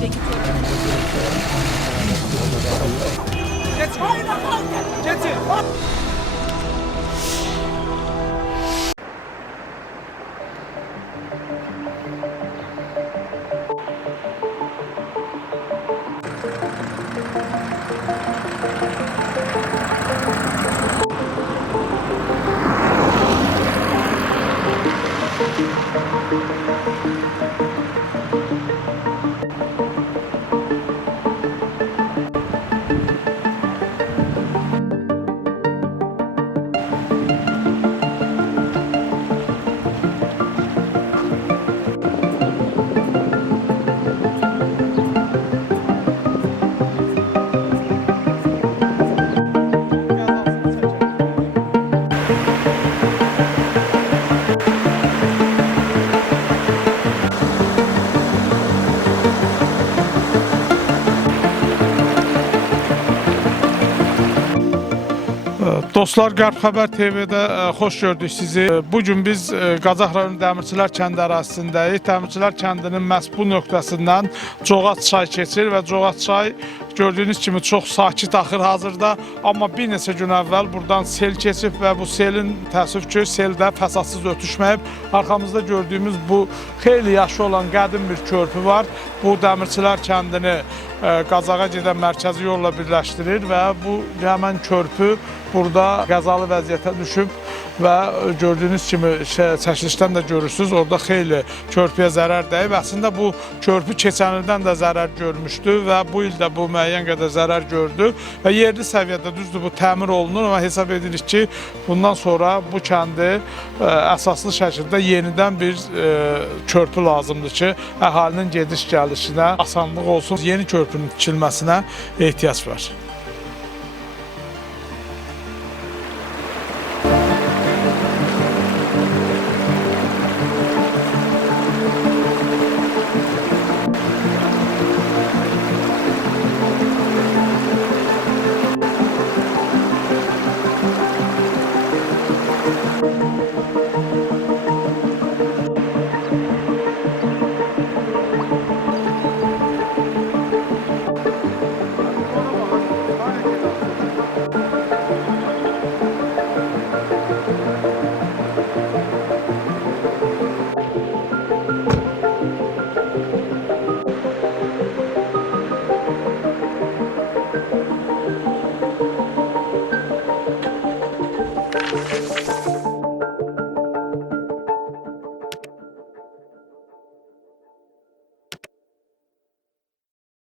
Peki Geçin. Dostlar, Qərb Xəbər TV-də xoş gördük sizi. Bugün biz Qazax rayonu Dəmirçilər kəndi ərazisindəyik. Dəmirçilər kəndinin məhz bu nöqtəsindən Coğat çay keçir və Coğat çay gördüyünüz kimi çox sakit axır hazırda. Amma bir neçə gün əvvəl buradan sel keçib və bu selin təəssüf ki, seldə fəsadsız ötüşməyib. Arxamızda gördüyümüz bu xeyli yaşı olan qədim bir körpü var. Bu Dəmirçilər kəndini Qazaxa gedən mərkəzi yolla birləşdirir və bu həmən körpü burada qəzalı vəziyyətə düşüb və gördüyünüz kimi çəkilişdən də görürsünüz, orada xeyli körpüyə zərər dəyib. Əslində bu körpü keçən ildən də zərər görmüşdü və bu il də bu müəyyən qədər zərər gördü və yerli səviyyədə düzdür bu təmir olunur və hesab edirik ki, bundan sonra bu kəndi əsaslı şəkildə yenidən bir körpü lazımdır ki, əhalinin gediş gəlişinə asanlıq olsun, yeni körpünün tikilməsinə ehtiyac var.